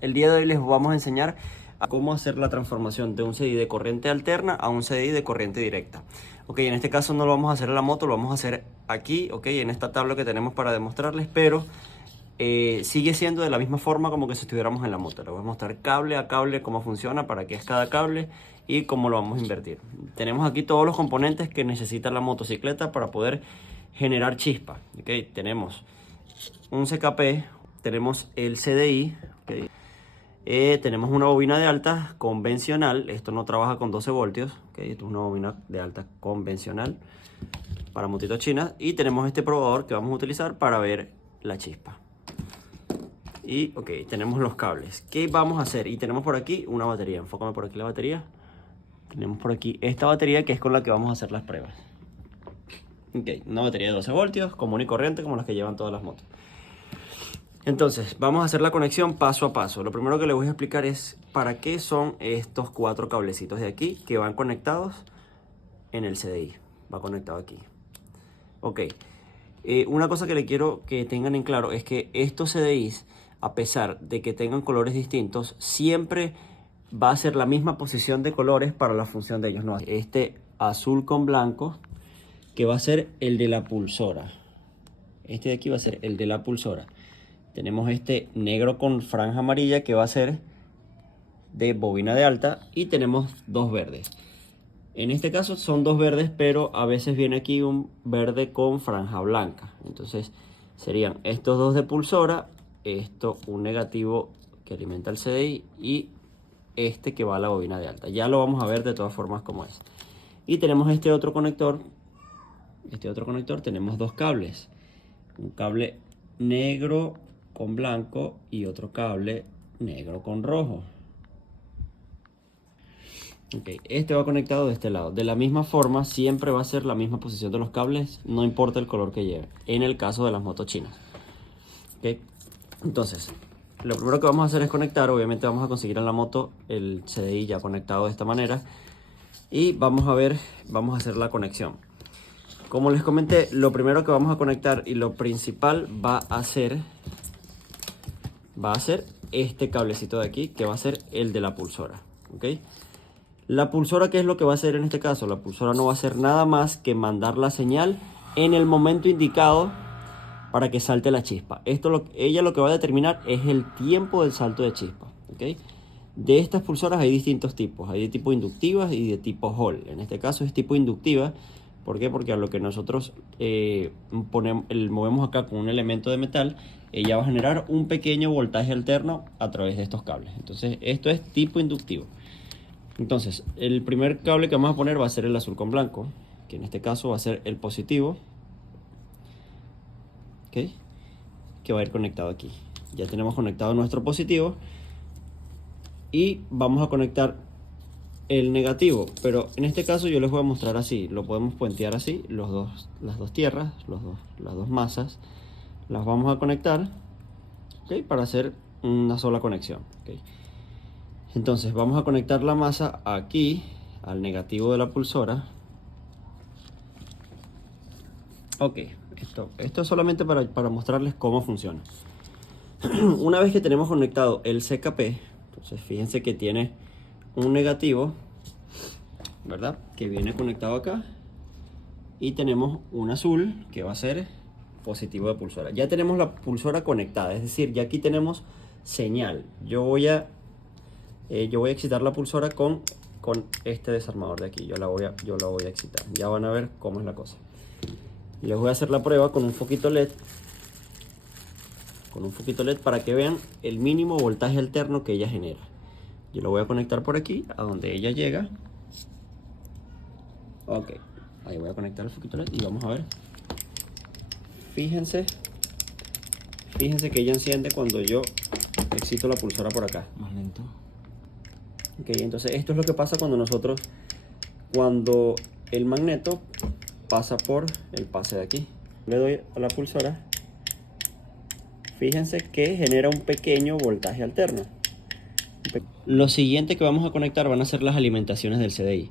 El día de hoy les vamos a enseñar a cómo hacer la transformación de un CDI de corriente alterna a un CDI de corriente directa. Ok, en este caso no lo vamos a hacer en la moto, lo vamos a hacer aquí, ok, en esta tabla que tenemos para demostrarles, pero sigue siendo de la misma forma como que si estuviéramos en la moto. Les voy a mostrar cable a cable cómo funciona, para qué es cada cable y cómo lo vamos a invertir. Tenemos aquí todos los componentes que necesita la motocicleta para poder generar chispa. Ok, tenemos un CKP, tenemos el CDI, okay. Tenemos una bobina de alta convencional. Esto no trabaja con 12 voltios, okay. Esto es una bobina de alta convencional para motitos chinas. Y tenemos este probador que vamos a utilizar para ver la chispa. Y ok, tenemos los cables. ¿Qué vamos a hacer? Y tenemos por aquí una batería. Enfócame por aquí la batería. Tenemos por aquí esta batería que es con la que vamos a hacer las pruebas. Ok, una batería de 12 voltios, común y corriente, como las que llevan todas las motos. Entonces, vamos a hacer la conexión paso a paso. Lo primero que les voy a explicar es para qué son estos 4 cablecitos de aquí que van conectados en el CDI. Va conectado aquí. Ok. Una cosa que le quiero que tengan en claro es que estos CDIs, a pesar de que tengan colores distintos, siempre va a ser la misma posición de colores para la función de ellos. No, este azul con blanco, que va a ser el de la pulsora. Este de aquí va a ser el de la pulsora. Tenemos este negro con franja amarilla que va a ser de bobina de alta, y tenemos 2 verdes. En este caso son 2 verdes, pero a veces viene aquí un verde con franja blanca. Entonces serían estos 2 de pulsora, esto un negativo que alimenta el CDI y este que va a la bobina de alta. Ya lo vamos a ver de todas formas cómo es. Y tenemos este otro conector. Tenemos 2 cables. Un cable negro con blanco y otro cable negro con rojo. Ok, este va conectado de este lado. De la misma forma, siempre va a ser la misma posición de los cables, no importa el color que lleve, en el caso de las motos chinas. Ok, entonces, lo primero que vamos a hacer es conectar. Obviamente vamos a conseguir en la moto el CDI ya conectado de esta manera. Y vamos a hacer la conexión. Como les comenté, lo primero que vamos a conectar y lo principal va a ser este cablecito de aquí, que va a ser el de la pulsora. ¿Ok? La pulsora, ¿qué es lo que va a hacer en este caso? La pulsora no va a hacer nada más que mandar la señal en el momento indicado para que salte la chispa. Ella lo que va a determinar es el tiempo del salto de chispa. ¿Ok? De estas pulsoras hay distintos tipos. Hay de tipo inductivas y de tipo Hall. En este caso es tipo inductiva. ¿Por qué? Porque a lo que nosotros movemos acá con un elemento de metal, ella va a generar un pequeño voltaje alterno a través de estos cables. Entonces esto es tipo inductivo. Entonces el primer cable que vamos a poner va a ser el azul con blanco, que en este caso va a ser el positivo. ¿Ok? Que va a ir conectado aquí. Ya tenemos conectado nuestro positivo. Y vamos a conectar el negativo, pero en este caso yo les voy a mostrar así. Lo podemos puentear así, las dos tierras, las dos masas las vamos a conectar, ¿okay? Para hacer una sola conexión, ¿okay? Entonces vamos a conectar la masa aquí al negativo de la pulsora. Ok, esto es solamente para mostrarles cómo funciona. Una vez que tenemos conectado el CKP, entonces fíjense que tiene un negativo, ¿verdad? Que viene conectado acá. Y tenemos un azul que va a ser positivo de pulsora. Ya tenemos la pulsora conectada, es decir, ya aquí tenemos señal. Yo voy a excitar la pulsora con este desarmador de aquí. Yo la voy a excitar. Ya van a ver cómo es la cosa. Les voy a hacer la prueba con un foquito LED. Para que vean el mínimo voltaje alterno que ella genera. Yo lo voy a conectar por aquí, a donde ella llega. Ok, ahí voy a conectar el foquito LED y vamos a ver. Fíjense que ella enciende cuando yo excito la pulsora por acá. Más lento. Ok, entonces esto es lo que pasa cuando el magneto pasa por el pase de aquí. Le doy a la pulsora. Fíjense que genera un pequeño voltaje alterno. Lo siguiente que vamos a conectar van a ser las alimentaciones del CDI.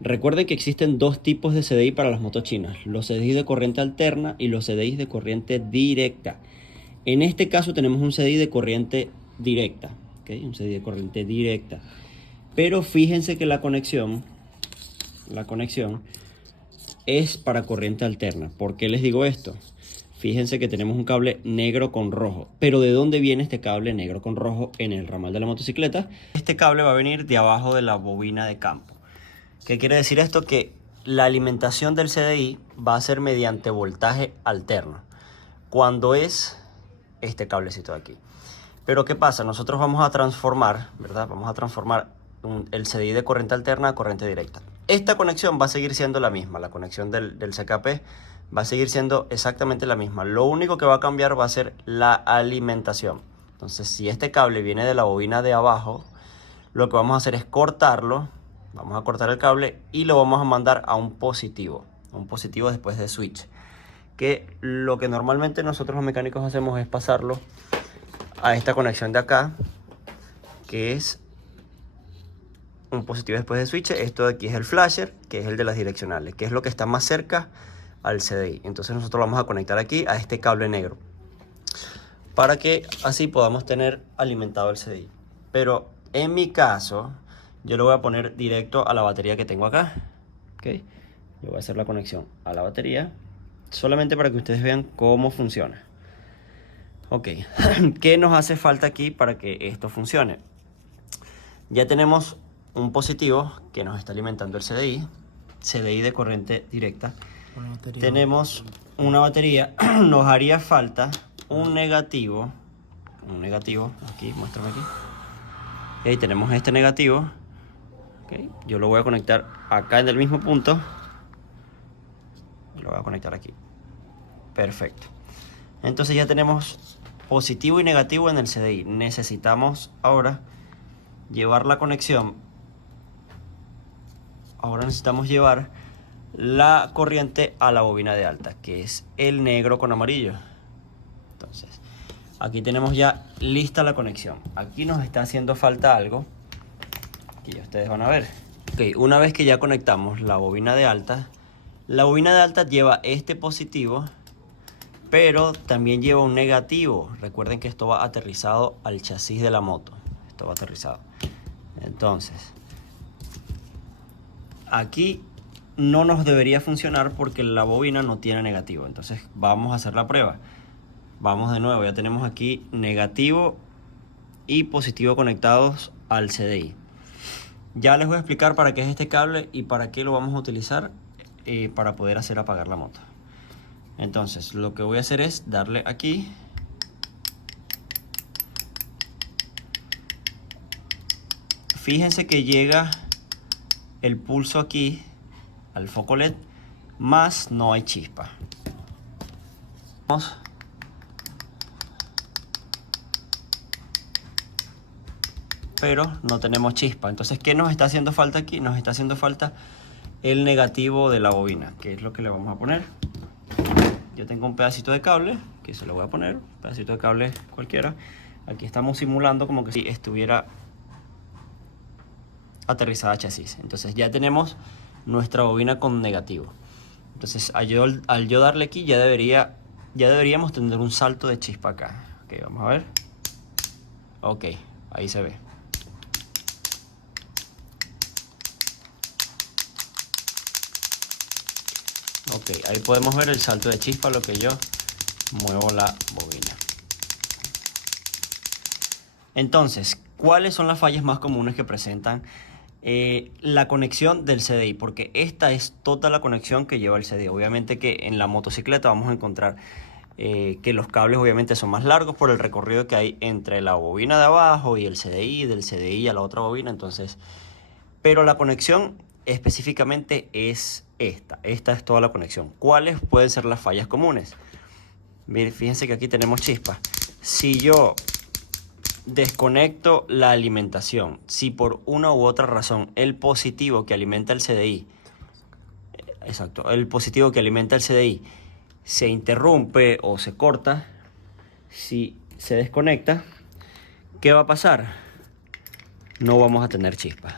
Recuerden que existen 2 tipos de CDI para las motos chinas: los CDI de corriente alterna y los CDI de corriente directa. En este caso tenemos un CDI de corriente directa. ¿okay? Un CDI de corriente directa. Pero fíjense que la conexión es para corriente alterna. ¿Por qué les digo esto? Fíjense que tenemos un cable negro con rojo. Pero ¿de dónde viene este cable negro con rojo en el ramal de la motocicleta? Este cable va a venir de abajo de la bobina de campo. ¿Qué quiere decir esto? Que la alimentación del CDI va a ser mediante voltaje alterno. Cuando es este cablecito de aquí. Pero ¿qué pasa? Nosotros vamos a transformar, ¿verdad? Vamos a transformar el CDI de corriente alterna a corriente directa. Esta conexión va a seguir siendo la misma. La conexión del CKP va a seguir siendo exactamente la misma. Lo único que va a cambiar va a ser la alimentación. Entonces, si este cable viene de la bobina de abajo, lo que vamos a hacer es cortarlo. Vamos a cortar el cable y lo vamos a mandar a un positivo después de switch. Que lo que normalmente nosotros los mecánicos hacemos es pasarlo a esta conexión de acá, que es un positivo después de switch. Esto de aquí es el flasher, que es el de las direccionales, que es lo que está más cerca al CDI. Entonces nosotros lo vamos a conectar aquí a este cable negro, para que así podamos tener alimentado el CDI. Pero en mi caso, yo lo voy a poner directo a la batería que tengo acá. ¿Okay? Yo voy a hacer la conexión a la batería, solamente para que ustedes vean cómo funciona. Ok, ¿qué nos hace falta aquí para que esto funcione? Ya tenemos un positivo que nos está alimentando el CDI de corriente directa. Tenemos una batería, nos haría falta un negativo, aquí, muéstrame aquí. Y ahí tenemos este negativo. Okay. Yo lo voy a conectar acá en el mismo punto. Lo voy a conectar aquí. Perfecto. Entonces ya tenemos positivo y negativo en el CDI. Necesitamos ahora llevar la conexión. Ahora necesitamos llevar la corriente a la bobina de alta, que es el negro con amarillo. Entonces, aquí tenemos ya lista la conexión. Aquí nos está haciendo falta algo que ya ustedes van a ver. Ok, una vez que ya conectamos la bobina de alta lleva este positivo, pero también lleva un negativo. Recuerden que esto va aterrizado al chasis de la moto. Esto va aterrizado. Entonces, aquí no nos debería funcionar porque la bobina no tiene negativo. Entonces vamos a hacer la prueba. Vamos de nuevo, ya tenemos aquí negativo y positivo conectados al CDI. Ya les voy a explicar para qué es este cable y para qué lo vamos a utilizar para poder hacer apagar la moto. Entonces lo que voy a hacer es darle aquí. Fíjense que llega el pulso aquí al foco LED, más no hay chispa. Pero no tenemos chispa. Entonces, ¿qué nos está haciendo falta aquí? Nos está haciendo falta el negativo de la bobina, que es lo que le vamos a poner. Yo tengo un pedacito de cable que se lo voy a poner, un pedacito de cable cualquiera. Aquí estamos simulando como que si estuviera aterrizada a chasis. Entonces ya tenemos nuestra bobina con negativo. Entonces al yo darle aquí ya deberíamos tener un salto de chispa acá. Ok, vamos a ver. Ok, ahí se ve. Ok, ahí podemos ver el salto de chispa, lo que yo muevo la bobina. Entonces, ¿cuáles son las fallas más comunes que presentan la conexión del CDI? Porque esta es toda la conexión que lleva el CDI. Obviamente que en la motocicleta vamos a encontrar que los cables obviamente son más largos por el recorrido que hay entre la bobina de abajo y el CDI, del CDI a la otra bobina. Entonces, pero la conexión específicamente es esta. Esta es toda la conexión. ¿Cuáles pueden ser las fallas comunes? Miren, fíjense que aquí tenemos chispas. Si yo desconecto la alimentación, si por una u otra razón el positivo que alimenta el CDI, el positivo que alimenta el CDI se interrumpe o se corta, si se desconecta, ¿qué va a pasar? No vamos a tener chispa.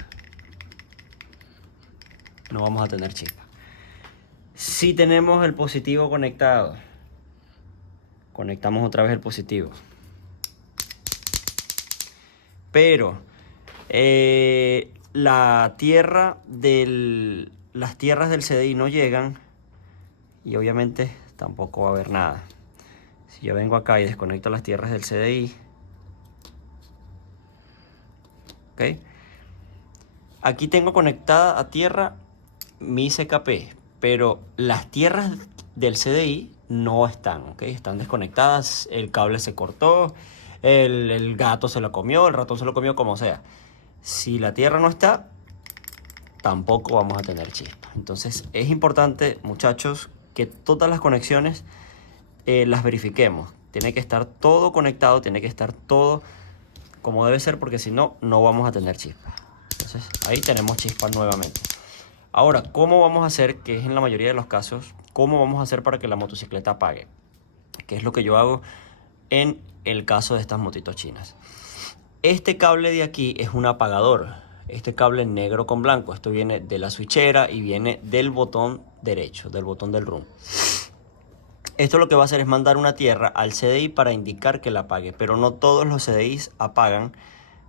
No vamos a tener chispa. Si tenemos el positivo conectado, conectamos otra vez el positivo. pero las tierras del CDI no llegan y obviamente tampoco va a haber nada. Si yo vengo acá y desconecto las tierras del CDI, ¿ok? Aquí tengo conectada a tierra mi CKP, pero las tierras del CDI no están, ¿ok? Están desconectadas, el cable se cortó, el gato se lo comió, el ratón se lo comió, como sea. Si la tierra no está, tampoco vamos a tener chispa. Entonces es importante, muchachos, que todas las conexiones las verifiquemos. Tiene que estar todo conectado, tiene que estar todo como debe ser, porque si no, no vamos a tener chispa. Entonces ahí tenemos chispa nuevamente. Ahora, ¿cómo vamos a hacer, que es en la mayoría de los casos, cómo vamos a hacer para que la motocicleta apague? Que es lo que yo hago en el caso de estas motitos chinas. Este cable de aquí es un apagador. Este cable negro con blanco. Esto viene de la switchera y viene del botón derecho, del botón del RUN. Esto lo que va a hacer es mandar una tierra al CDI para indicar que la apague. Pero no todos los CDIs apagan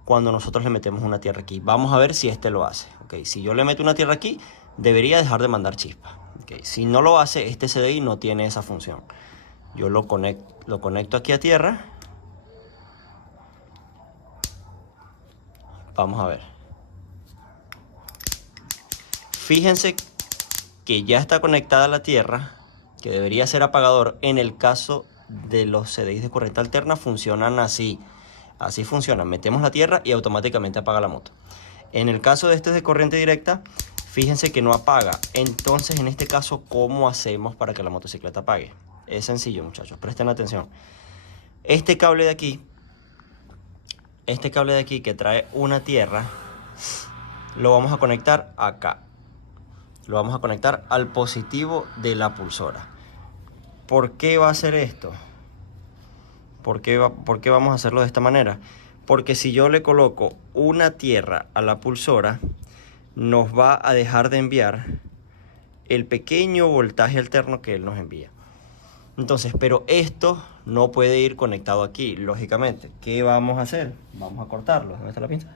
cuando nosotros le metemos una tierra aquí. Vamos a ver si este lo hace. Okay. Si yo le meto una tierra aquí, debería dejar de mandar chispa. Okay. Si no lo hace, este CDI no tiene esa función. Yo lo conecto aquí a tierra. Vamos a ver. Fíjense que ya está conectada a la tierra, que debería ser apagador. En el caso de los CDIs de corriente alterna funcionan así. Así funcionan. Metemos la tierra y automáticamente apaga la moto. En el caso de este de corriente directa, fíjense que no apaga. Entonces, en este caso, ¿cómo hacemos para que la motocicleta apague? Es sencillo, muchachos. Presten atención. Este cable de aquí que trae una tierra, lo vamos a conectar acá. Lo vamos a conectar al positivo de la pulsora. ¿Por qué va a hacer esto? ¿Por qué vamos a hacerlo de esta manera? Porque si yo le coloco una tierra a la pulsora, nos va a dejar de enviar el pequeño voltaje alterno que él nos envía. Entonces, pero esto no puede ir conectado aquí, lógicamente. ¿Qué vamos a hacer? Vamos a cortarlo. ¿Dónde está la pinza?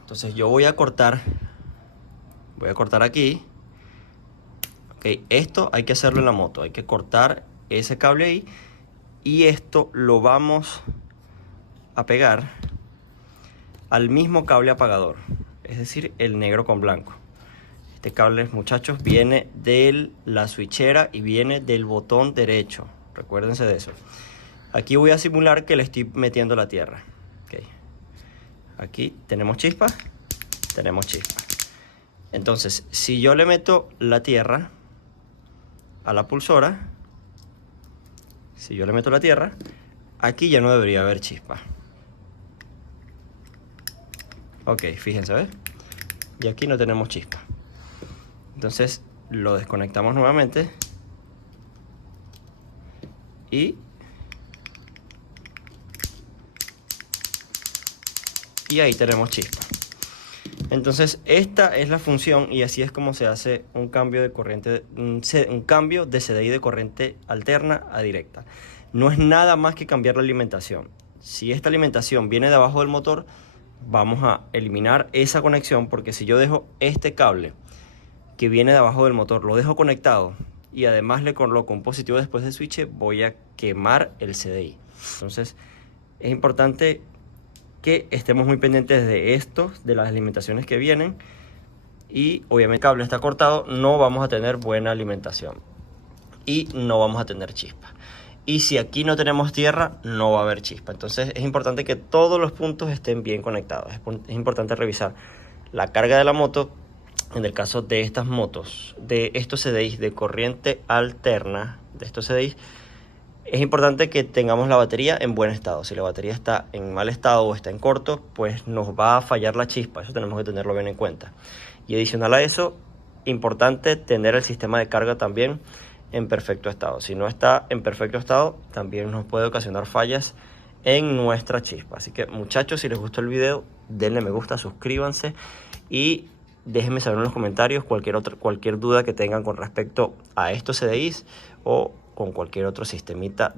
Entonces yo voy a cortar aquí. Ok, esto hay que hacerlo en la moto. Hay que cortar ese cable ahí. Y esto lo vamos a pegar al mismo cable apagador. Es decir, el negro con blanco. Este cable, muchachos, viene de la switchera y viene del botón derecho. Recuérdense de eso. Aquí voy a simular que le estoy metiendo la tierra. Okay. Aquí tenemos chispa. Tenemos chispa. Entonces, si yo le meto la tierra a la pulsora, aquí ya no debería haber chispa. Ok, fíjense, ¿ves? Y aquí no tenemos chispa. Entonces lo desconectamos nuevamente y ahí tenemos chispa. Entonces esta es la función y así es como se hace un cambio de corriente, un cambio de CDI de corriente alterna a directa. No es nada más que cambiar la alimentación. Si esta alimentación viene de abajo del motor, vamos a eliminar esa conexión, porque si yo dejo este cable que viene de abajo del motor, lo dejo conectado y además le coloco un positivo después del switch, voy a quemar el CDI. Entonces es importante que estemos muy pendientes de esto, de las alimentaciones que vienen, y obviamente el cable está cortado, no vamos a tener buena alimentación y no vamos a tener chispa. Y si aquí no tenemos tierra, no va a haber chispa. Entonces es importante que todos los puntos estén bien conectados. Es importante revisar la carga de la moto. En el caso de estas motos, de estos CDIs de corriente alterna, de estos CDIs, es importante que tengamos la batería en buen estado. Si la batería está en mal estado o está en corto, pues nos va a fallar la chispa. Eso tenemos que tenerlo bien en cuenta. Y adicional a eso, importante tener el sistema de carga también en perfecto estado. Si no está en perfecto estado, también nos puede ocasionar fallas en nuestra chispa. Así que, muchachos, si les gustó el video, denle me gusta, suscríbanse y déjenme saber en los comentarios cualquier duda que tengan con respecto a estos CDIs o con cualquier otro sistemita